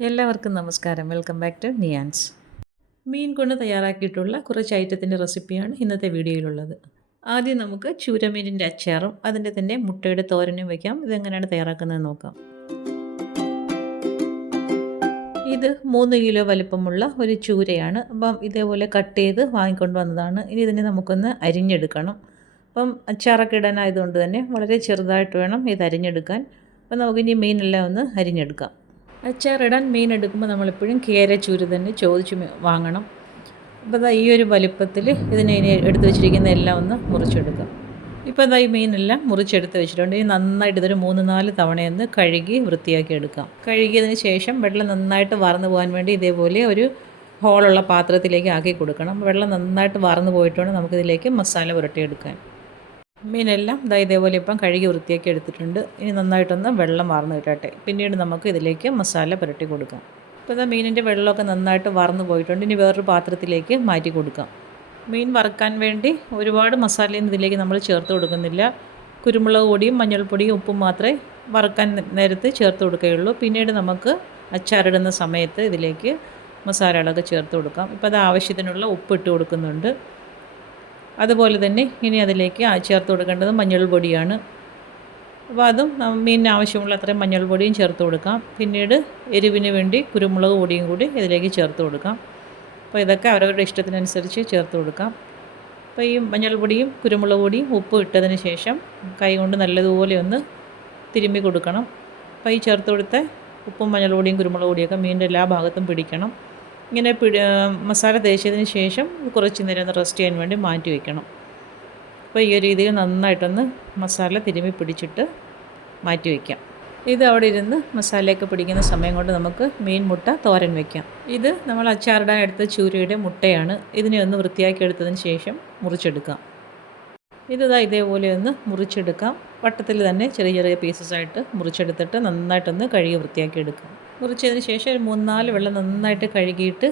എല്ലാവർക്കും നമസ്കാരം. Welcome back to Niyans. മീൻ കൊണ്ട് തയ്യാറാക്കിയിട്ടുള്ള കുറച്ച് ഐറ്റത്തിൻ്റെ റെസിപ്പിയാണ് ഇന്നത്തെ വീഡിയോയിലുള്ളത്. ആദ്യം നമുക്ക് ചൂരമീനിൻ്റെ അച്ചാറും അതിൻ്റെ തന്നെ മുട്ടയുടെ തോരനും വയ്ക്കാം. ഇതെങ്ങനെയാണ് തയ്യാറാക്കുന്നത് നോക്കാം. ഇത് 3 കിലോ വലിപ്പമുള്ള ഒരു ചൂരയാണ്. അപ്പം ഇതേപോലെ കട്ട് ചെയ്ത് വാങ്ങിക്കൊണ്ട് വന്നതാണ്. ഇനി ഇതിനെ നമുക്കൊന്ന് അരിഞ്ഞെടുക്കണം. അപ്പം അച്ചാറൊക്കെ ഇടാനായതുകൊണ്ട് തന്നെ വളരെ ചെറുതായിട്ട് വേണം ഇത് അരിഞ്ഞെടുക്കാൻ. അപ്പം നമുക്കിനി മീനെല്ലാം ഒന്ന് അരിഞ്ഞെടുക്കാം. അച്ചാറിടാൻ മീൻ എടുക്കുമ്പോൾ നമ്മളെപ്പോഴും കേരച്ചൂര് തന്നെ ചോദിച്ച് വാങ്ങണം. അപ്പോൾ അതാ ഈ ഒരു വലിപ്പത്തിൽ ഇതിനെ എടുത്ത് വെച്ചിരിക്കുന്ന എല്ലാം ഒന്ന് മുറിച്ചെടുക്കാം. ഇപ്പോൾ അതാ ഈ മീനെല്ലാം മുറിച്ചെടുത്ത് വെച്ചിട്ടുണ്ട്. ഇനി നന്നായിട്ട് ഇതൊരു 3-4 തവണയൊന്ന് കഴുകി വൃത്തിയാക്കി എടുക്കാം. കഴുകിയതിന് ശേഷം വെള്ളം നന്നായിട്ട് വാർന്നു പോകാൻ വേണ്ടി ഇതേപോലെ ഒരു ഹോളുള്ള പാത്രത്തിലേക്ക് ആക്കി കൊടുക്കണം. വെള്ളം നന്നായിട്ട് വാർന്നു പോയിട്ട് വേണം നമുക്കിതിലേക്ക് മസാല പുരട്ടിയെടുക്കാൻ. മീനെല്ലാം ഇതേപോലെ ഇപ്പം കഴുകി വൃത്തിയാക്കി എടുത്തിട്ടുണ്ട്. ഇനി നന്നായിട്ടൊന്ന് വെള്ളം വാർന്ന് കിട്ടട്ടെ. പിന്നീട് നമുക്ക് ഇതിലേക്ക് മസാല പുരട്ടി കൊടുക്കാം. ഇപ്പോൾ മീനിൻ്റെ വെള്ളമൊക്കെ നന്നായിട്ട് വാർന്ന് പോയിട്ടുണ്ട്. ഇനി വേറൊരു പാത്രത്തിലേക്ക് മാറ്റി കൊടുക്കാം. മീൻ വറുക്കാൻ വേണ്ടി ഒരുപാട് മസാലയൊന്നും ഇതിലേക്ക് നമ്മൾ ചേർത്ത് കൊടുക്കുന്നില്ല. കുരുമുളക് പൊടിയും മഞ്ഞൾപ്പൊടിയും ഉപ്പും മാത്രമേ വറുക്കാൻ നേരത്ത് ചേർത്ത് കൊടുക്കുകയുള്ളൂ. പിന്നീട് നമുക്ക് അച്ചാറിടുന്ന സമയത്ത് ഇതിലേക്ക് മസാലകളൊക്കെ ചേർത്ത് കൊടുക്കാം. ഇപ്പോൾ അത് ആവശ്യത്തിനുള്ള ഉപ്പ് ഇട്ട് കൊടുക്കുന്നുണ്ട്. അതുപോലെ തന്നെ ഇനി അതിലേക്ക് ചേർത്ത് കൊടുക്കേണ്ടത് മഞ്ഞൾ പൊടിയാണ്. അപ്പോൾ അതും മീനിന് ആവശ്യമുള്ള അത്രയും മഞ്ഞൾ പൊടിയും ചേർത്ത് കൊടുക്കാം. പിന്നീട് എരിവിന് വേണ്ടി കുരുമുളക് പൊടിയും കൂടി ഇതിലേക്ക് ചേർത്ത് കൊടുക്കാം. അപ്പോൾ ഇതൊക്കെ അവരവരുടെ ഇഷ്ടത്തിനനുസരിച്ച് ചേർത്ത് കൊടുക്കാം. അപ്പോൾ ഈ മഞ്ഞൾ പൊടിയും കുരുമുളക് പൊടിയും ഉപ്പും ഇട്ടതിന് ശേഷം കൈ കൊണ്ട് നല്ലതുപോലെ ഒന്ന് തിരുമ്മി കൊടുക്കണം. അപ്പോൾ ഈ ചേർത്ത് കൊടുത്ത ഉപ്പും മഞ്ഞൾ പൊടിയും കുരുമുളക് പൊടിയൊക്കെ മീനിൻ്റെ എല്ലാ ഭാഗത്തും പിടിക്കണം. ഇങ്ങനെ മസാല തേച്ചതിന് ശേഷം കുറച്ച് നേരം ഒന്ന് റെസ്റ്റ് ചെയ്യാൻ വേണ്ടി മാറ്റി വയ്ക്കണം. അപ്പോൾ ഈ ഒരു രീതിയിൽ നന്നായിട്ടൊന്ന് മസാല തിരുമ്മി പിടിച്ചിട്ട് മാറ്റി വയ്ക്കാം. ഇത് അവിടെ ഇരുന്ന് മസാലയൊക്കെ പിടിക്കുന്ന സമയം കൊണ്ട് നമുക്ക് മീൻ മുട്ട തോരൻ വയ്ക്കാം. ഇത് നമ്മൾ അച്ചാറിടാൻ എടുത്ത ചൂരയുടെ മുട്ടയാണ്. ഇതിനെ ഒന്ന് വൃത്തിയാക്കി എടുത്തതിന് ശേഷം മുറിച്ചെടുക്കാം. ഇതേപോലെ ഒന്ന് മുറിച്ചെടുക്കാം. വട്ടത്തിൽ തന്നെ ചെറിയ ചെറിയ പീസസായിട്ട് മുറിച്ചെടുത്തിട്ട് നന്നായിട്ടൊന്ന് കഴുകി വൃത്തിയാക്കി എടുക്കാം. മുറിച്ചതിന് ശേഷം ഒരു 3-4 വെള്ളം നന്നായിട്ട് കഴുകിയിട്ട്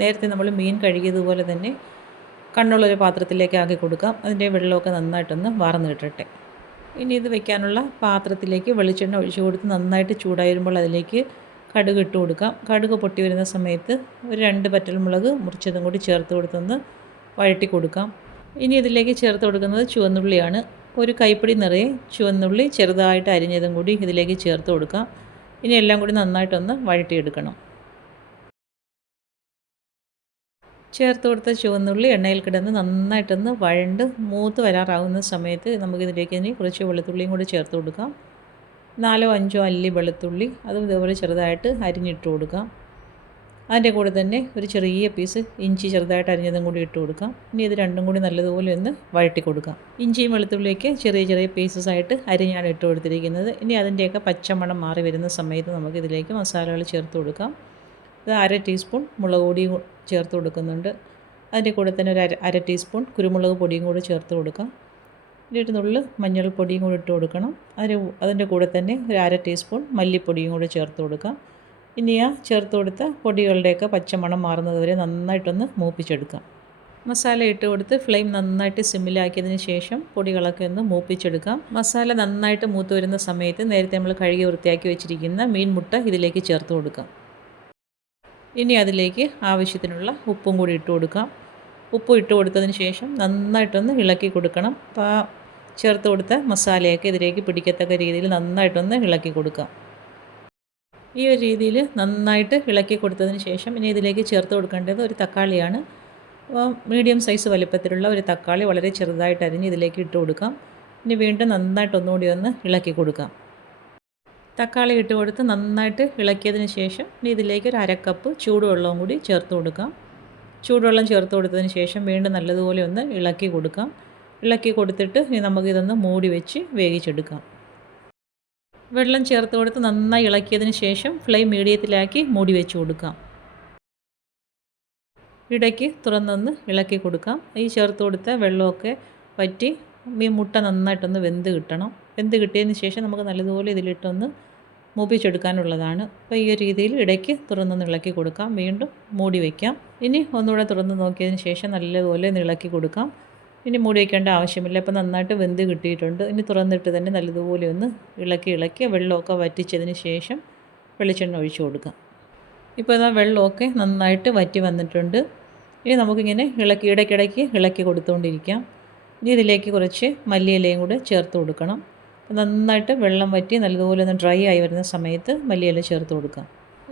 നേരത്തെ നമ്മൾ മീൻ കഴുകിയതുപോലെ തന്നെ കണ്ണുള്ളൊരു പാത്രത്തിലേക്ക് ആക്കി കൊടുക്കാം. അതിൻ്റെ വെള്ളമൊക്കെ നന്നായിട്ടൊന്ന് വാർന്ന് കിട്ടട്ടെ. ഇനി ഇത് വെക്കാനുള്ള പാത്രത്തിലേക്ക് വെളിച്ചെണ്ണ ഒഴിച്ചു കൊടുത്ത് നന്നായിട്ട് ചൂടായി വരുമ്പോൾ അതിലേക്ക് കടുക് ഇട്ട് കൊടുക്കാം. കടുക് പൊട്ടി വരുന്ന സമയത്ത് ഒരു 2 പച്ചമുളക് മുറിച്ചതും കൂടി ചേർത്ത് കൊടുത്തൊന്ന് വഴറ്റി കൊടുക്കാം. ഇനി ഇതിലേക്ക് ചേർത്ത് കൊടുക്കുന്നത് ചുവന്നുള്ളിയാണ്. ഒരു കൈപ്പിടി നിറയെ ചുവന്നുള്ളി ചെറുതായിട്ട് അരിഞ്ഞതും കൂടി ഇതിലേക്ക് ചേർത്ത് കൊടുക്കാം. ഇനി എല്ലാം കൂടി നന്നായിട്ടൊന്ന് വഴറ്റിയെടുക്കണം. ചേർത്ത് കൊടുത്ത ചുവന്നുള്ളി എണ്ണയിൽ കിടന്ന് നന്നായിട്ടൊന്ന് വഴണ്ട് മൂത്ത് വരാറാവുന്ന സമയത്ത് നമുക്കിതിലേക്ക് ഇനി കുറച്ച് വെളുത്തുള്ളിയും കൂടി ചേർത്ത് കൊടുക്കാം. 4-5 അല്ലി വെളുത്തുള്ളി അതും ഇതേപോലെ ചെറുതായിട്ട് അരിഞ്ഞിട്ട് കൊടുക്കാം. അതിൻ്റെ കൂടെ തന്നെ ഒരു ചെറിയ പീസ് ഇഞ്ചി ചെറുതായിട്ട് അരിഞ്ഞതും കൂടി ഇട്ട് കൊടുക്കാം. ഇനി ഇത് രണ്ടും കൂടി നല്ലതുപോലെ ഒന്ന് വഴറ്റി കൊടുക്കാം. ഇഞ്ചിയും വെളുത്തുള്ളിയൊക്കെ ചെറിയ ചെറിയ പീസസായിട്ട് അരിഞ്ഞാണ് ഇട്ട് കൊടുത്തിരിക്കുന്നത്. ഇനി അതിൻ്റെയൊക്കെ പച്ചമണം മാറി വരുന്ന സമയത്ത് നമുക്കിതിലേക്ക് മസാലകൾ ചേർത്ത് കൊടുക്കാം. ഇത് 1/2 ടീസ്പൂൺ മുളക് പൊടിയും ചേർത്ത് കൊടുക്കുന്നുണ്ട്. അതിൻ്റെ കൂടെ തന്നെ ഒരു 1/2 ടീസ്പൂൺ കുരുമുളക് പൊടിയും കൂടി ചേർത്ത് കൊടുക്കാം. ഒരു നുള്ള് മഞ്ഞൾപ്പൊടിയും കൂടി ഇട്ട് കൊടുക്കണം. അതിൻ്റെ കൂടെ തന്നെ ഒരു 1/2 ടീസ്പൂൺ മല്ലിപ്പൊടിയും കൂടി ചേർത്ത് കൊടുക്കാം. ഇനി ചേർത്ത് കൊടുത്ത പൊടികളുടെയൊക്കെ പച്ചമണം മാറുന്നത് വരെ നന്നായിട്ടൊന്ന് മൂപ്പിച്ചെടുക്കാം. മസാല ഇട്ട് കൊടുത്ത് ഫ്ലെയിം നന്നായിട്ട് സിമ്മിലാക്കിയതിന് ശേഷം പൊടികളൊക്കെ ഒന്ന് മൂപ്പിച്ചെടുക്കാം. മസാല നന്നായിട്ട് മൂത്ത് വരുന്ന സമയത്ത് നേരത്തെ നമ്മൾ കഴുകി വൃത്തിയാക്കി വെച്ചിരിക്കുന്ന മീൻ മുട്ട ഇതിലേക്ക് ചേർത്ത് കൊടുക്കാം. ഇനി അതിലേക്ക് ആവശ്യത്തിനുള്ള ഉപ്പും കൂടി ഇട്ട് കൊടുക്കാം. ഉപ്പ് ഇട്ട് കൊടുത്തതിന് ശേഷം നന്നായിട്ടൊന്ന് ഇളക്കി കൊടുക്കണം. അപ്പോൾ ചേർത്ത് കൊടുത്ത മസാലയൊക്കെ ഇതിലേക്ക് പിടിക്കത്തക്ക രീതിയിൽ നന്നായിട്ടൊന്ന് ഇളക്കി കൊടുക്കാം. ഈ ഒരു രീതിയിൽ നന്നായിട്ട് ഇളക്കി കൊടുത്തതിന് ശേഷം ഇനി ഇതിലേക്ക് ചേർത്ത് കൊടുക്കേണ്ടത് ഒരു തക്കാളിയാണ്. മീഡിയം സൈസ് വലിപ്പത്തിലുള്ള ഒരു തക്കാളി വളരെ ചെറുതായിട്ട് അരിഞ്ഞ് ഇതിലേക്ക് ഇട്ട് കൊടുക്കാം. ഇനി വീണ്ടും നന്നായിട്ട് ഒന്നുകൂടി ഒന്ന് ഇളക്കി കൊടുക്കാം. തക്കാളി ഇട്ട് കൊടുത്ത് നന്നായിട്ട് ഇളക്കിയതിന് ശേഷം ഇനി ഇതിലേക്ക് ഒരു 1/2 കപ്പ് ചൂടുവെള്ളവും കൂടി ചേർത്ത് കൊടുക്കാം. ചൂടുവെള്ളം ചേർത്ത് കൊടുത്തതിന് ശേഷം വീണ്ടും നല്ലതുപോലെ ഒന്ന് ഇളക്കി കൊടുക്കാം. ഇളക്കി കൊടുത്തിട്ട് ഇനി നമുക്കിതൊന്ന് മൂടി വെച്ച് വേവിച്ചെടുക്കാം. വെള്ളം ചേർത്ത് കൊടുത്ത് നന്നായി ഇളക്കിയതിന് ശേഷം ഫ്ലെയിം മീഡിയത്തിലാക്കി മൂടി വെച്ച് കൊടുക്കാം. ഇടയ്ക്ക് തുറന്നൊന്ന് ഇളക്കി കൊടുക്കാം. ഈ ചേർത്ത് കൊടുത്ത വെള്ളമൊക്കെ വറ്റി മുട്ട നന്നായിട്ടൊന്ന് വെന്ത് കിട്ടണം. വെന്ത് കിട്ടിയതിന് ശേഷം നമുക്ക് നല്ലതുപോലെ ഇതിലിട്ടൊന്ന് മൂപ്പിച്ചെടുക്കാനുള്ളതാണ്. അപ്പോൾ ഈ ഒരു രീതിയിൽ ഇടയ്ക്ക് തുറന്നൊന്ന് ഇളക്കി കൊടുക്കാം. വീണ്ടും മൂടി വയ്ക്കാം. ഇനി ഒന്നുകൂടെ തുറന്ന് നോക്കിയതിന് ശേഷം നല്ലതുപോലെ ഇളക്കി കൊടുക്കാം. ഇനി മൂടി വയ്ക്കേണ്ട ആവശ്യമില്ല. ഇപ്പോൾ നന്നായിട്ട് വെന്ത് കിട്ടിയിട്ടുണ്ട്. ഇനി തുറന്നിട്ട് തന്നെ നല്ലതുപോലെ ഒന്ന് ഇളക്കി വെള്ളമൊക്കെ വറ്റിച്ചതിന് ശേഷം വെളിച്ചെണ്ണ ഒഴിച്ചു കൊടുക്കാം. ഇപ്പോൾ ഇതാ വെള്ളമൊക്കെ നന്നായിട്ട് വറ്റി വന്നിട്ടുണ്ട്. ഇനി നമുക്കിങ്ങനെ ഇടയ്ക്കിടയ്ക്ക് ഇളക്കി കൊടുത്തുകൊണ്ടിരിക്കാം. ഇനി ഇതിലേക്ക് കുറച്ച് മല്ലിയിലയും കൂടെ ചേർത്ത് കൊടുക്കണം. നന്നായിട്ട് വെള്ളം വറ്റി നല്ലതുപോലെ ഒന്ന് ഡ്രൈ ആയി വരുന്ന സമയത്ത് മല്ലിയില ചേർത്ത് കൊടുക്കാം.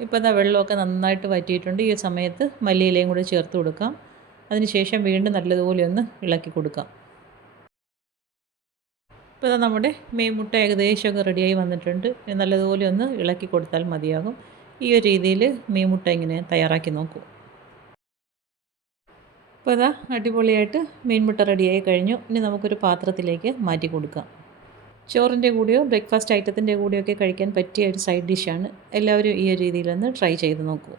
ഇപ്പോൾ ഇതാ വെള്ളമൊക്കെ നന്നായിട്ട് വറ്റിയിട്ടുണ്ട്. ഈ സമയത്ത് മല്ലിയിലയും കൂടെ ചേർത്ത് കൊടുക്കാം. അതിനുശേഷം വീണ്ടും നല്ലതുപോലെ ഒന്ന് ഇളക്കി കൊടുക്കാം. ഇപ്പോൾ ഇതാ നമ്മുടെ മീൻ മുട്ട ഏകദേശമൊക്കെ റെഡിയായി വന്നിട്ടുണ്ട്. നല്ലതുപോലെ ഒന്ന് ഇളക്കി കൊടുത്താൽ മതിയാകും. ഈ ഒരു രീതിയിൽ മീൻ മുട്ട ഇങ്ങനെ തയ്യാറാക്കി നോക്കൂ. ഇപ്പോൾ ഇതാ അടിപൊളിയായിട്ട് മീൻ മുട്ട റെഡിയായി കഴിഞ്ഞു. ഇനി നമുക്കൊരു പാത്രത്തിലേക്ക് മാറ്റി കൊടുക്കാം. ചോറിൻ്റെ കൂടെയോ ബ്രേക്ക്ഫാസ്റ്റ് ഐറ്റത്തിൻ്റെ കൂടെയൊക്കെ കഴിക്കാൻ പറ്റിയ ഒരു സൈഡ് ഡിഷാണ്. എല്ലാവരും ഈ ഒരു രീതിയിലൊന്ന് ട്രൈ ചെയ്ത് നോക്കൂ.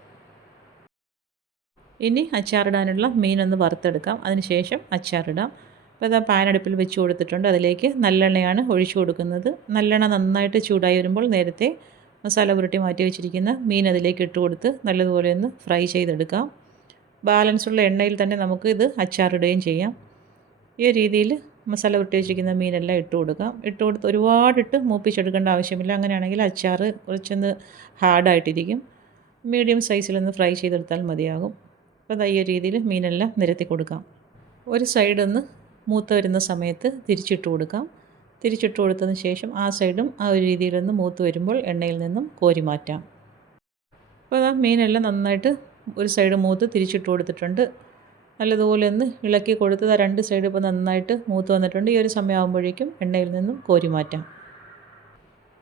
ഇനി അച്ചാറിടാനുള്ള മീനൊന്ന് വറുത്തെടുക്കാം. അതിനുശേഷം അച്ചാറിടാം. അപ്പോൾ ഇതാ പാൻ അടുപ്പിൽ വെച്ച് കൊടുത്തിട്ടുണ്ട്. അതിലേക്ക് നല്ലെണ്ണയാണ് ഒഴിച്ചു കൊടുക്കുന്നത്. നല്ലെണ്ണ നന്നായിട്ട് ചൂടായി വരുമ്പോൾ നേരത്തെ മസാല പുരട്ടി മാറ്റി വെച്ചിരിക്കുന്ന മീൻ അതിലേക്ക് ഇട്ട് കൊടുത്ത് നല്ലതുപോലെ ഒന്ന് ഫ്രൈ ചെയ്തെടുക്കാം. ബാലൻസുള്ള എണ്ണയിൽ തന്നെ നമുക്ക് ഇത് അച്ചാറിടുകയും ചെയ്യാം. ഈ രീതിയിൽ മസാല പുരട്ടി വെച്ചിരിക്കുന്ന മീനെല്ലാം ഇട്ട് കൊടുക്കാം. ഇട്ട് കൊടുത്ത് ഒരുപാടിട്ട് മൂപ്പിച്ചെടുക്കേണ്ട ആവശ്യമില്ല. അങ്ങനെയാണെങ്കിൽ അച്ചാർ കുറച്ചൊന്ന് ഹാർഡായിട്ടിരിക്കും. മീഡിയം സൈസിലൊന്ന് ഫ്രൈ ചെയ്തെടുത്താൽ മതിയാകും. അപ്പോൾ ഈ രീതിയിൽ മീനെല്ലാം നിരത്തി കൊടുക്കാം. ഒരു സൈഡൊന്ന് മൂത്ത് വരുന്ന സമയത്ത് തിരിച്ചിട്ട് കൊടുക്കാം. തിരിച്ചിട്ട് കൊടുത്തതിന് ശേഷം ആ സൈഡും ആ ഒരു രീതിയിലൊന്ന് മൂത്ത് വരുമ്പോൾ എണ്ണയിൽ നിന്നും കോരി മാറ്റാം. അപ്പോൾ മീനെല്ലാം നന്നായിട്ട് ഒരു സൈഡ് മൂത്ത് തിരിച്ചിട്ട് കൊടുത്തിട്ടുണ്ട്. നല്ലതുപോലെ ഒന്ന് ഇളക്കി കൊടുത്തത് ആ രണ്ട് സൈഡ് ഇപ്പോൾ നന്നായിട്ട് മൂത്ത് വന്നിട്ടുണ്ട്. ഈ ഒരു സമയമാകുമ്പോഴേക്കും എണ്ണയിൽ നിന്നും കോരി മാറ്റാം.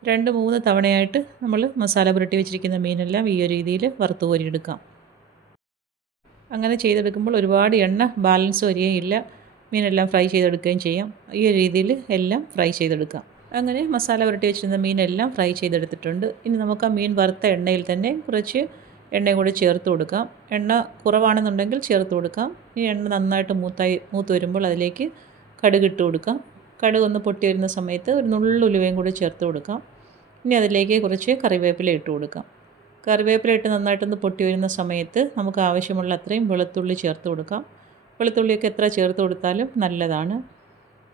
2-3 തവണയായിട്ട് നമ്മൾ മസാല പുരട്ടി വെച്ചിരിക്കുന്ന മീനെല്ലാം ഈ ഒരു രീതിയിൽ വറുത്ത് കോരിയെടുക്കാം. അങ്ങനെ ചെയ്തെടുക്കുമ്പോൾ ഒരുപാട് എണ്ണ ബാലൻസ് വരികയില്ല. മീനെല്ലാം ഫ്രൈ ചെയ്തെടുക്കുകയും ചെയ്യാം. ഈ ഒരു രീതിയിൽ എല്ലാം ഫ്രൈ ചെയ്തെടുക്കാം. അങ്ങനെ മസാല പുരട്ടി വെച്ചിരുന്ന മീനെല്ലാം ഫ്രൈ ചെയ്തെടുത്തിട്ടുണ്ട്. ഇനി നമുക്ക് ആ മീൻ വറുത്ത എണ്ണയിൽ തന്നെ കുറച്ച് എണ്ണയും കൂടി ചേർത്ത് കൊടുക്കാം. എണ്ണ കുറവാണെന്നുണ്ടെങ്കിൽ ചേർത്ത് കൊടുക്കാം. ഈ എണ്ണ നന്നായിട്ട് മൂത്ത് വരുമ്പോൾ അതിലേക്ക് കടുക് ഇട്ട് കൊടുക്കാം. കടുക് ഒന്ന് പൊട്ടി വരുന്ന സമയത്ത് ഒരു നുള്ളുലുവയും കൂടി ചേർത്ത് കൊടുക്കാം. ഇനി അതിലേക്ക് കുറച്ച് കറിവേപ്പില ഇട്ട് കൊടുക്കാം. കറിവേപ്പില ഇട്ട് നന്നായിട്ടൊന്ന് പൊട്ടി വരുന്ന സമയത്ത് നമുക്ക് ആവശ്യമുള്ള അത്രയും വെളുത്തുള്ളി ചേർത്ത് കൊടുക്കാം. വെളുത്തുള്ളിയൊക്കെ എത്ര ചേർത്ത് കൊടുത്താലും നല്ലതാണ്.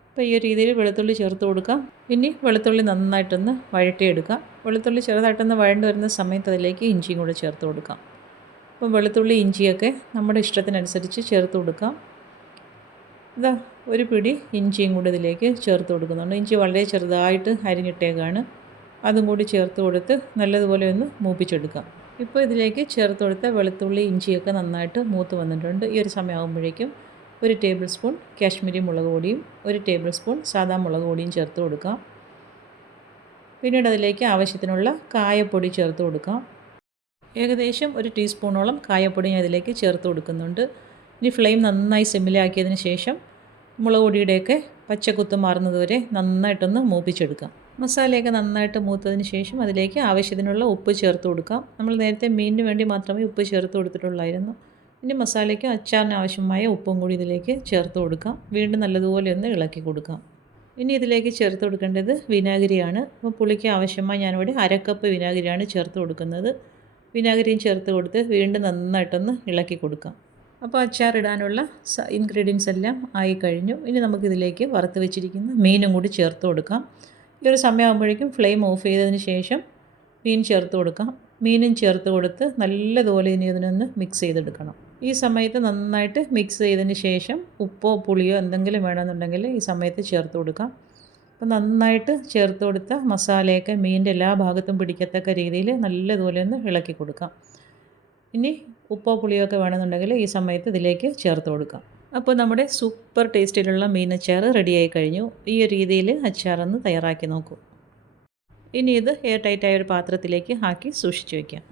അപ്പോൾ ഈ ഒരു രീതിയിൽ വെളുത്തുള്ളി ചേർത്ത് കൊടുക്കാം. ഇനി വെളുത്തുള്ളി നന്നായിട്ടൊന്ന് വഴറ്റിയെടുക്കാം. വെളുത്തുള്ളി ചെറുതായിട്ടൊന്ന് വഴണ്ട് വരുന്ന സമയത്ത് അതിലേക്ക് ഇഞ്ചിയും കൂടെ ചേർത്ത് കൊടുക്കാം. അപ്പോൾ വെളുത്തുള്ളി ഇഞ്ചിയൊക്കെ നമ്മുടെ ഇഷ്ടത്തിനനുസരിച്ച് ചേർത്ത് കൊടുക്കാം. ഇതാ ഒരു പിടി ഇഞ്ചിയും കൂടി ഇതിലേക്ക് ചേർത്ത് കൊടുക്കുന്നുണ്ട്. ഇഞ്ചി വളരെ ചെറുതായിട്ട് അരിഞ്ഞിട്ടേക്കാണ്. അതും കൂടി ചേർത്ത് കൊടുത്ത് നല്ലതുപോലെ ഒന്ന് മൂപ്പിച്ചെടുക്കാം. ഇപ്പോൾ ഇതിലേക്ക് ചേർത്ത് കൊടുത്ത വെളുത്തുള്ളി ഇഞ്ചിയൊക്കെ നന്നായിട്ട് മൂത്ത് വന്നിട്ടുണ്ട്. ഈ ഒരു സമയമാകുമ്പോഴേക്കും 1 ടേബിൾ സ്പൂൺ കാശ്മീരി മുളക് പൊടിയും 1 ടേബിൾ സ്പൂൺ സാദാ മുളക് പൊടിയും ചേർത്ത് കൊടുക്കാം. പിന്നീട് അതിലേക്ക് ആവശ്യത്തിനുള്ള കായപ്പൊടി ചേർത്ത് കൊടുക്കാം. ഏകദേശം 1 ടീസ്പൂണോളം കായപ്പൊടി ഞാൻ ഇതിലേക്ക് ചേർത്ത് കൊടുക്കുന്നുണ്ട്. ഇനി ഫ്ലെയിം നന്നായി സിമ്മിലാക്കിയതിന് ശേഷം മുളക് പൊടിയുടെയൊക്കെ പച്ചക്കുത്ത് മാറുന്നതുവരെ നന്നായിട്ടൊന്ന് മൂപ്പിച്ചെടുക്കാം. മസാലയൊക്കെ നന്നായിട്ട് മൂത്തതിന് ശേഷം അതിലേക്ക് ആവശ്യത്തിനുള്ള ഉപ്പ് ചേർത്ത് കൊടുക്കാം. നമ്മൾ നേരത്തെ മീനിന് വേണ്ടി മാത്രമേ ഉപ്പ് ചേർത്ത് കൊടുത്തിട്ടുള്ളായിരുന്നു. ഇനി മസാലയ്ക്ക് അച്ചാറിന് ആവശ്യമായ ഉപ്പും കൂടി ഇതിലേക്ക് ചേർത്ത് കൊടുക്കാം. വീണ്ടും നല്ലതുപോലെ ഒന്ന് ഇളക്കി കൊടുക്കാം. ഇനി ഇതിലേക്ക് ചേർത്ത് കൊടുക്കേണ്ടത് വിനാഗിരിയാണ്. അപ്പോൾ പുളിക്ക് ആവശ്യമായി ഞാനിവിടെ 1/2 കപ്പ് വിനാഗിരിയാണ് ചേർത്ത് കൊടുക്കുന്നത്. വിനാഗിരിയും ചേർത്ത് കൊടുത്ത് വീണ്ടും നന്നായിട്ടൊന്ന് ഇളക്കി കൊടുക്കാം. അപ്പോൾ അച്ചാറിടാനുള്ള ഇൻഗ്രീഡിയൻസ് എല്ലാം ആയി കഴിഞ്ഞു. ഇനി നമുക്കിതിലേക്ക് വറുത്ത് വെച്ചിരിക്കുന്ന മീനും കൂടി ചേർത്ത് കൊടുക്കാം. ഈ ഒരു സമയമാകുമ്പോഴേക്കും ഫ്ലെയിം ഓഫ് ചെയ്തതിന് ശേഷം മീൻ ചേർത്ത് കൊടുക്കാം. മീനും ചേർത്ത് കൊടുത്ത് നല്ലതുപോലെ ഇനി ഇതിനൊന്ന് മിക്സ് ചെയ്തെടുക്കണം. ഈ സമയത്ത് നന്നായിട്ട് മിക്സ് ചെയ്തതിന് ശേഷം ഉപ്പോ പുളിയോ എന്തെങ്കിലും വേണമെന്നുണ്ടെങ്കിൽ ഈ സമയത്ത് ചേർത്ത് കൊടുക്കാം. അപ്പോൾ നന്നായിട്ട് ചേർത്ത് കൊടുത്ത മസാലയൊക്കെ മീനിൻ്റെ എല്ലാ ഭാഗത്തും പിടിക്കത്തക്ക രീതിയിൽ നല്ലതുപോലെ ഒന്ന് ഇളക്കി കൊടുക്കാം. ഇനി ഉപ്പോ പുളിയോ ഒക്കെ വേണമെന്നുണ്ടെങ്കിൽ ഈ സമയത്ത് ഇതിലേക്ക് ചേർത്ത് കൊടുക്കാം. അപ്പോൾ നമ്മുടെ സൂപ്പർ ടേസ്റ്റിലുള്ള മീൻ അച്ചാർ റെഡിയായി കഴിഞ്ഞു. ഈ ഒരു രീതിയിൽ അച്ചാറൊന്ന് തയ്യാറാക്കി നോക്കൂ. ഇനി ഇത് എയർ ടൈറ്റായ ഒരു പാത്രത്തിലേക്ക് ആക്കി സൂക്ഷിച്ച് വയ്ക്കാം.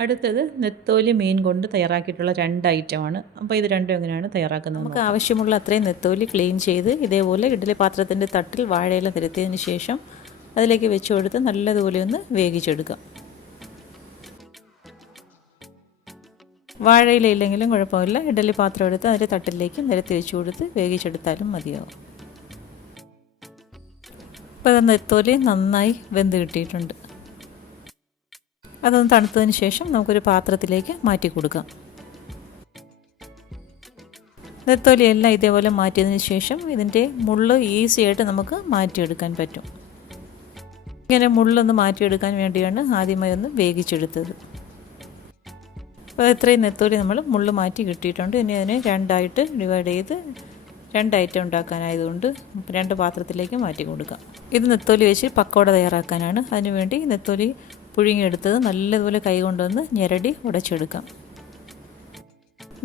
അടുത്തത് നെത്തോലി മീൻ കൊണ്ട് തയ്യാറാക്കിയിട്ടുള്ള 2 ഐറ്റമാണ്. അപ്പോൾ ഇത് രണ്ടും എങ്ങനെയാണ് തയ്യാറാക്കുന്നത്? നമുക്ക് ആവശ്യമുള്ള അത്രയും നെത്തോലി ക്ലീൻ ചെയ്ത് ഇതേപോലെ ഇഡ്ഡലി പാത്രത്തിൻ്റെ തട്ടിൽ വാഴയില നിരത്തിയതിന് ശേഷം അതിലേക്ക് വെച്ച് കൊടുത്ത് നല്ലതുപോലെ ഒന്ന് വേവിച്ചെടുക്കാം. വാഴയിലയില്ലെങ്കിലും കുഴപ്പമില്ല. ഇഡ്ഡലി പാത്രം എടുത്ത് അതിൻ്റെ തട്ടിലേക്ക് നിരത്തി വെച്ച് കൊടുത്ത് വേവിച്ചെടുത്താലും മതിയാവും. അപ്പോൾ അത് നെത്തോലി നന്നായി വെന്ത് കിട്ടിയിട്ടുണ്ട്. അതൊന്ന് തണുത്തതിന് ശേഷം നമുക്കൊരു പാത്രത്തിലേക്ക് മാറ്റി കൊടുക്കാം. നെത്തോലി എല്ലാം ഇതേപോലെ മാറ്റിയതിന് ശേഷം ഇതിൻ്റെ മുള്ള് ഈസിയായിട്ട് നമുക്ക് മാറ്റിയെടുക്കാൻ പറ്റും. ഇങ്ങനെ മുള്ളൊന്ന് മാറ്റിയെടുക്കാൻ വേണ്ടിയാണ് ആദ്യമായി ഒന്ന് വേവിച്ചെടുത്തത്. അപ്പോൾ ഇത്രയും നെത്തോലി നമ്മൾ മുള്ള് മാറ്റി കിട്ടിയിട്ടുണ്ട്. ഇനി അതിനെ രണ്ടായിട്ട് ഡിവൈഡ് ചെയ്ത് 2 ഐറ്റം ഉണ്ടാക്കാനായതുകൊണ്ട് 2 പാത്രത്തിലേക്ക് മാറ്റി കൊടുക്കാം. ഇത് നെത്തോലി വെച്ച് പക്കോട തയ്യാറാക്കാനാണ്. അതിനുവേണ്ടി നെത്തോലി പുഴുങ്ങിയെടുത്തത് നല്ലതുപോലെ കൈ കൊണ്ടുവന്ന് ഞെരടി ഉടച്ചെടുക്കാം.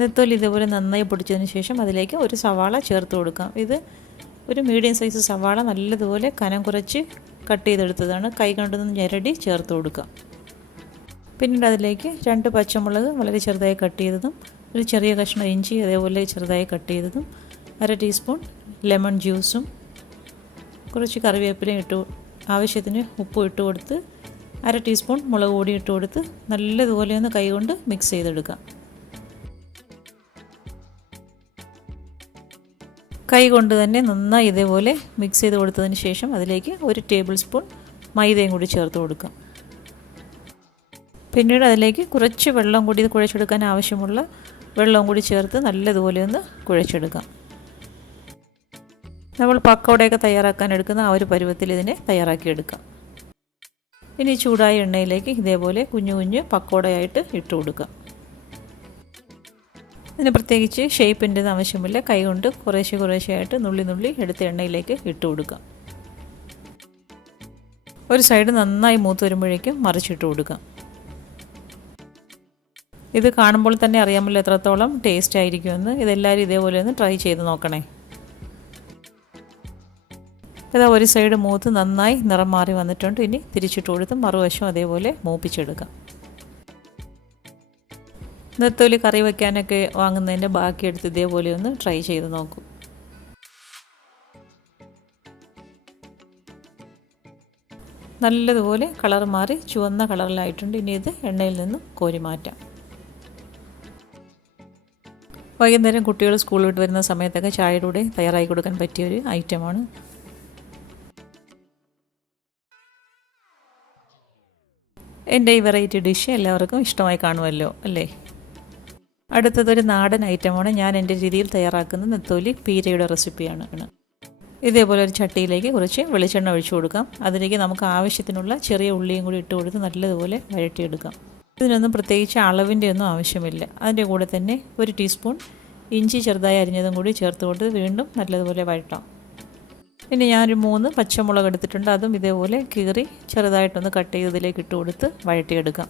നെത്തോലി ഇതേപോലെ നന്നായി പൊടിച്ചതിന് ശേഷം അതിലേക്ക് ഒരു സവാള ചേർത്ത് കൊടുക്കാം. ഇത് ഒരു മീഡിയം സൈസ് സവാള നല്ലതുപോലെ കനം കുറച്ച് കട്ട് ചെയ്തെടുത്തതാണ്. കൈ കൊണ്ടുവന്ന് ഞെരടി ചേർത്ത് കൊടുക്കാം. പിന്നീട് അതിലേക്ക് 2 പച്ചമുളക് വളരെ ചെറുതായി കട്ട് ചെയ്തതും ഒരു ചെറിയ കഷ്ണം ഇഞ്ചി അതേപോലെ ചെറുതായി കട്ട് ചെയ്തതും 1/2 ടീസ്പൂൺ ലെമൺ ജ്യൂസും കുറച്ച് കറിവേപ്പിലയും ആവശ്യത്തിന് ഉപ്പും ഇട്ട് കൊടുത്ത് 1/2 ടീസ്പൂൺ മുളക് പൊടി ഇട്ട് കൊടുത്ത് നല്ലതുപോലെ ഒന്ന് കൈകൊണ്ട് മിക്സ് ചെയ്തെടുക്കാം. കൈ കൊണ്ട് തന്നെ നന്നായി ഇതേപോലെ മിക്സ് ചെയ്ത് കൊടുത്തതിന് ശേഷം അതിലേക്ക് 1 ടേബിൾ സ്പൂൺ മൈദയും കൂടി ചേർത്ത് കൊടുക്കാം. പിന്നീട് അതിലേക്ക് കുറച്ച് വെള്ളം കൂടി ഇത് കുഴച്ചെടുക്കാൻ ആവശ്യമുള്ള വെള്ളവും കൂടി ചേർത്ത് നല്ലതുപോലെ ഒന്ന് കുഴച്ചെടുക്കാം. നമ്മൾ പക്കോടയൊക്കെ തയ്യാറാക്കാൻ എടുക്കുന്ന ആ ഒരു പരുവത്തിൽ ഇതിനെ തയ്യാറാക്കിയെടുക്കാം. ഇനി ചൂടായ എണ്ണയിലേക്ക് ഇതേപോലെ കുഞ്ഞു കുഞ്ഞു പക്കോടയായിട്ട് ഇട്ട് കൊടുക്കാം. ഇതിന് പ്രത്യേകിച്ച് ഷേപ്പിൻ്റെ ആവശ്യമില്ല. കൈകൊണ്ട് കുറേശ്ശെയായിട്ട് നുള്ളി എടുത്ത് എണ്ണയിലേക്ക് ഇട്ട് കൊടുക്കാം. ഒരു സൈഡ് നന്നായി മൂത്ത് വരുമ്പോഴേക്കും മറിച്ചിട്ട് കൊടുക്കാം. ഇത് കാണുമ്പോൾ തന്നെ അറിയാമല്ലോ എത്രത്തോളം ടേസ്റ്റ് ആയിരിക്കുമെന്ന്. ഇതെല്ലാവരും ഇതേപോലെ ഒന്ന് ട്രൈ ചെയ്ത് നോക്കണേ. ഇതാ ഒരു സൈഡ് മൂത്ത് നന്നായി നിറം മാറി വന്നിട്ടുണ്ട്. ഇനി തിരിച്ചിട്ട് കൊടുത്ത് മറുവശം അതേപോലെ മൂപ്പിച്ചെടുക്കാം. നെത്തോലി കറി വയ്ക്കാനൊക്കെ വാങ്ങുന്നതിൻ്റെ ബാക്കിയെടുത്ത് ഇതേപോലെ ഒന്ന് ട്രൈ ചെയ്ത് നോക്കൂ. നല്ലതുപോലെ കളർ മാറി ചുവന്ന കളറിലായിട്ടുണ്ട്. ഇനി ഇത് എണ്ണയിൽ നിന്നും കോരി മാറ്റാം. വൈകുന്നേരം കുട്ടികൾ സ്കൂൾ വിട്ട് വരുന്ന സമയത്തൊക്കെ ചായയുടെ കൂടെ തയ്യാറാക്കി കൊടുക്കാൻ പറ്റിയൊരു ഐറ്റമാണ്. എൻ്റെ ഈ വെറൈറ്റി ഡിഷ് എല്ലാവർക്കും ഇഷ്ടമായി കാണുമല്ലോ അല്ലേ? അടുത്തതൊരു നാടൻ ഐറ്റമാണ്. ഞാൻ എൻ്റെ രീതിയിൽ തയ്യാറാക്കുന്ന നെത്തോലി പീരയുടെ റെസിപ്പിയാണ്. ഇതേപോലെ ഒരു ചട്ടിയിലേക്ക് കുറച്ച് വെളിച്ചെണ്ണ ഒഴിച്ചു കൊടുക്കാം. അതിലേക്ക് നമുക്ക് ആവശ്യത്തിനുള്ള ചെറിയ ഉള്ളിയും കൂടി ഇട്ട് കൊടുത്ത് നല്ലതുപോലെ വഴറ്റിയെടുക്കാം. ഇതിനൊന്നും പ്രത്യേകിച്ച് അളവിൻ്റെ ഒന്നും ആവശ്യമില്ല. അതിൻ്റെ കൂടെ തന്നെ 1 ടീസ്പൂൺ ഇഞ്ചി ചെറുതായി അരിഞ്ഞതും കൂടി ചേർത്ത് കൊടുത്ത് വീണ്ടും നല്ലതുപോലെ വഴറ്റാം. ഇനി ഞാനൊരു 3 പച്ചമുളക് എടുത്തിട്ടുണ്ട്. അതും ഇതേപോലെ കീറി ചെറുതായിട്ടൊന്ന് കട്ട് ചെയ്ത് ഇതിലേക്ക് ഇട്ട് കൊടുത്ത് വഴറ്റിയെടുക്കാം.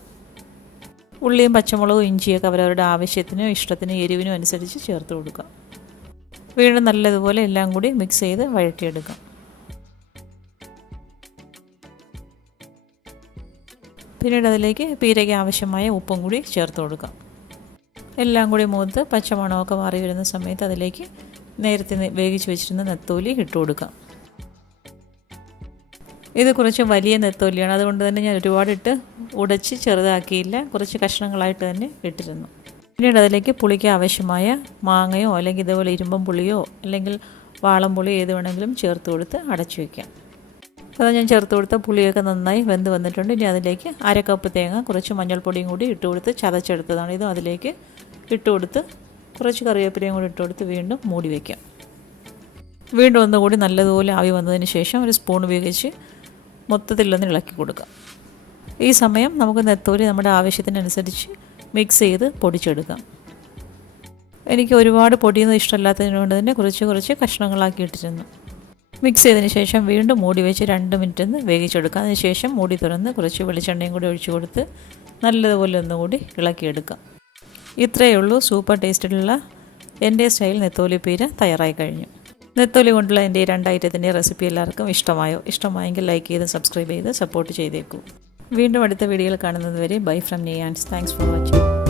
ഉള്ളിയും പച്ചമുളകും ഇഞ്ചിയൊക്കെ അവരവരുടെ ആവശ്യത്തിനും ഇഷ്ടത്തിനും എരിവിനും അനുസരിച്ച് ചേർത്ത് കൊടുക്കാം. വീണ്ടും നല്ലതുപോലെ എല്ലാം കൂടി മിക്സ് ചെയ്ത് വഴറ്റിയെടുക്കാം. പിന്നീട് അതിലേക്ക് പീരയ്ക്ക് ആവശ്യമായ ഉപ്പും കൂടി ചേർത്ത് കൊടുക്കാം. എല്ലാം കൂടി മൂത്ത് പച്ചമണമൊക്കെ മാറി വരുന്ന സമയത്ത് അതിലേക്ക് നേരത്തെ വേവിച്ച് വെച്ചിരുന്ന നെത്തോലി ഇട്ട് കൊടുക്കാം. ഇത് കുറച്ച് വലിയ നെത്തോലിയാണ്. അതുകൊണ്ട് തന്നെ ഞാൻ ഒരുപാടിട്ട് ഉടച്ച് ചെറുതാക്കിയില്ല. കുറച്ച് കഷ്ണങ്ങളായിട്ട് തന്നെ ഇട്ടിരുന്നു. പിന്നീട് അതിലേക്ക് പുളിക്ക് ആവശ്യമായ മാങ്ങയോ അല്ലെങ്കിൽ ഇതേപോലെ ഇരുമ്പം പുളിയോ അല്ലെങ്കിൽ വാളംപുളി ഏത് വേണമെങ്കിലും ചേർത്ത് കൊടുത്ത് അടച്ചു വയ്ക്കാം. അത് ഞാൻ ചേർത്ത് കൊടുത്ത പുളിയൊക്കെ നന്നായി വെന്ത് വന്നിട്ടുണ്ട്. ഇനി അതിലേക്ക് 1/2 കപ്പ് തേങ്ങ കുറച്ച് മഞ്ഞൾപ്പൊടിയും കൂടി ഇട്ട് കൊടുത്ത് ചതച്ചെടുത്തതാണ്. ഇതും അതിലേക്ക് ഇട്ട് കൊടുത്ത് കുറച്ച് കറിവേപ്പിലയും കൂടി ഇട്ട് കൊടുത്ത് വീണ്ടും മൂടി വയ്ക്കാം. വീണ്ടും ഒന്നുകൂടി നല്ലതുപോലെ ആവി വന്നതിന് ശേഷം ഒരു സ്പൂൺ ഉപയോഗിച്ച് മൊത്തത്തിലൊന്ന് ഇളക്കി കൊടുക്കാം. ഈ സമയം നമുക്ക് നെത്തോലി നമ്മുടെ ആവശ്യത്തിനനുസരിച്ച് മിക്സ് ചെയ്ത് പൊടിച്ചെടുക്കാം. എനിക്ക് ഒരുപാട് പൊടിയൊന്നും ഇഷ്ടമല്ലാത്തതിനുകൊണ്ട് തന്നെ കുറച്ച് കഷ്ണങ്ങളാക്കി ഇട്ടിരുന്നു. മിക്സ് ചെയ്തതിന് ശേഷം വീണ്ടും മൂടി വെച്ച് 2 മിനിറ്റ് ഒന്ന് വേവിച്ചെടുക്കാം. അതിന് ശേഷം മൂടി തുറന്ന് കുറച്ച് വെളിച്ചെണ്ണയും കൂടി ഒഴിച്ചു കൊടുത്ത് നല്ലതുപോലെ ഒന്നുകൂടി ഇളക്കിയെടുക്കാം. ഇത്രയേ ഉള്ളൂ. സൂപ്പർ ടേസ്റ്റിലുള്ള എൻ്റെ സ്റ്റൈൽ നെത്തോലി പീര തയ്യാറായി കഴിഞ്ഞു. നെത്തോലി കൊണ്ടുള്ള എൻ്റെ ഈ 2 ഐറ്റത്തിൻ്റെ റെസിപ്പി എല്ലാവർക്കും ഇഷ്ടമായെങ്കിൽ ലൈക്ക് ചെയ്ത് സബ്സ്ക്രൈബ് ചെയ്ത് സപ്പോർട്ട് ചെയ്തേക്കൂ. വീണ്ടും അടുത്ത വീഡിയോയിൽ കാണുന്നത് വരെ bye from Niyans. Thanks for watching.